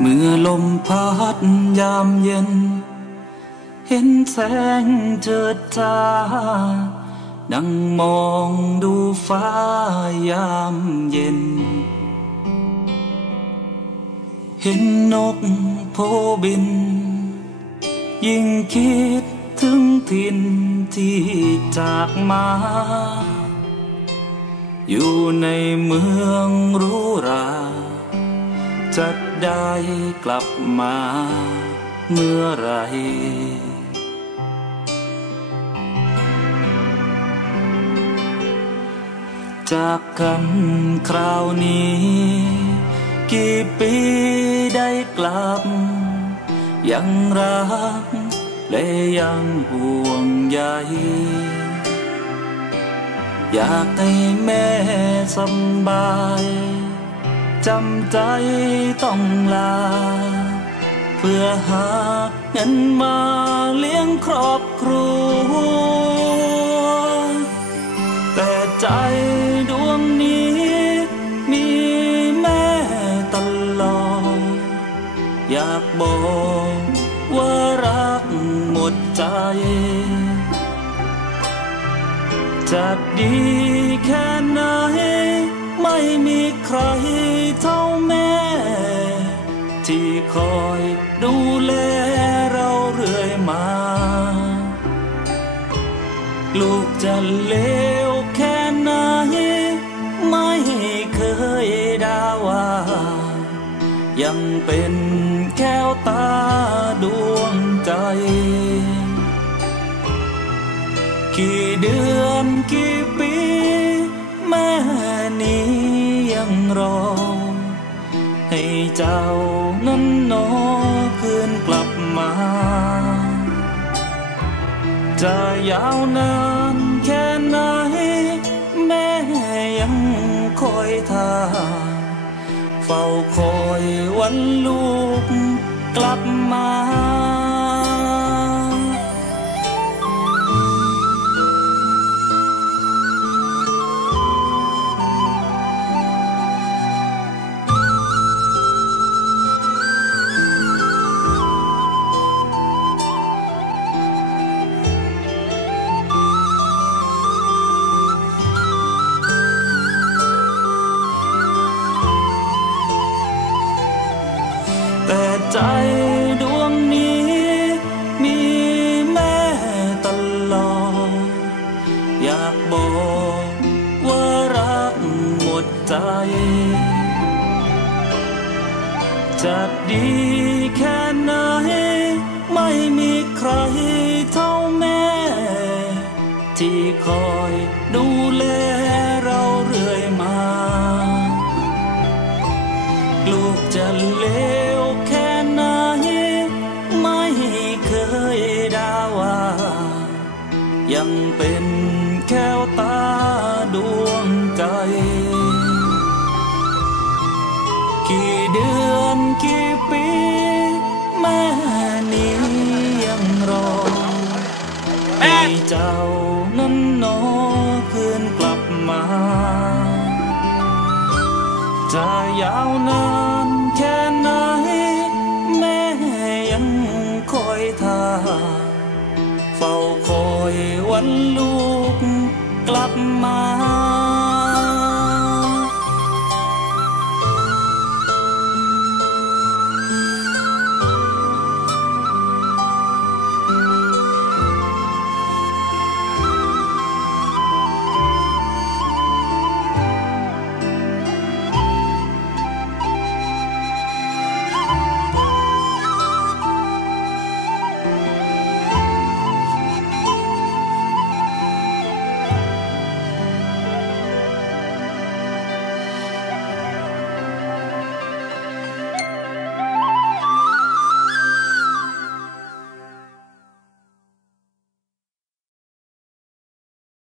เมื่อลมพัดยามเย็น เห็นแสงเจิดจ้านั่งมองดูฟ้ายามเย็น เห็นนกโพบิน ยิ่งคิดถึงทินที่จากมา อยู่ในเมืองรู้รา จะได้กลับมาเมื่อไร จากกันคราวนี้ กี่ปีได้กลับ ยังรักและยังห่วงใยอยากให้แม่สบาย จำใจต้องลา เพื่อหาเงินมาเลี้ยงครอบครัว แต่ใจดวงนี้มีแม่ตลอด อยากบอกว่ารักหมดใจจะดีแค่ไหน ไม่มีใครเท่าแม่ ที่คอยดูแลเราเรื่อยมา ลูกจะเลวแค่ไหนไม่เคยด่าว่า ยังเป็นแก้วตาดวงใจกี่เดือนกี่ปี แม่นี้ยังรอ ให้เจ้านั้นนอคืนกลับมา จะยาวนานแค่ไหน แม่ยังคอยท่าเฝ้าคอยวันลูกกลับมา จะดีแค่ไหน ไม่มีใครเท่าแม่ ที่คอยดูแลเราเรื่อยมา ลูกจะเลวแค่ไหน ไม่เคยด่าว่า ยังเป็นแก้วตาดวง กี่ปีแม่นี้ยังรอให้เจ้านั้นนอคืนกลับมา จะยาวนานแค่ไหน แม่ยังคอยท่าเฝ้าคอยวันลูกกลับมา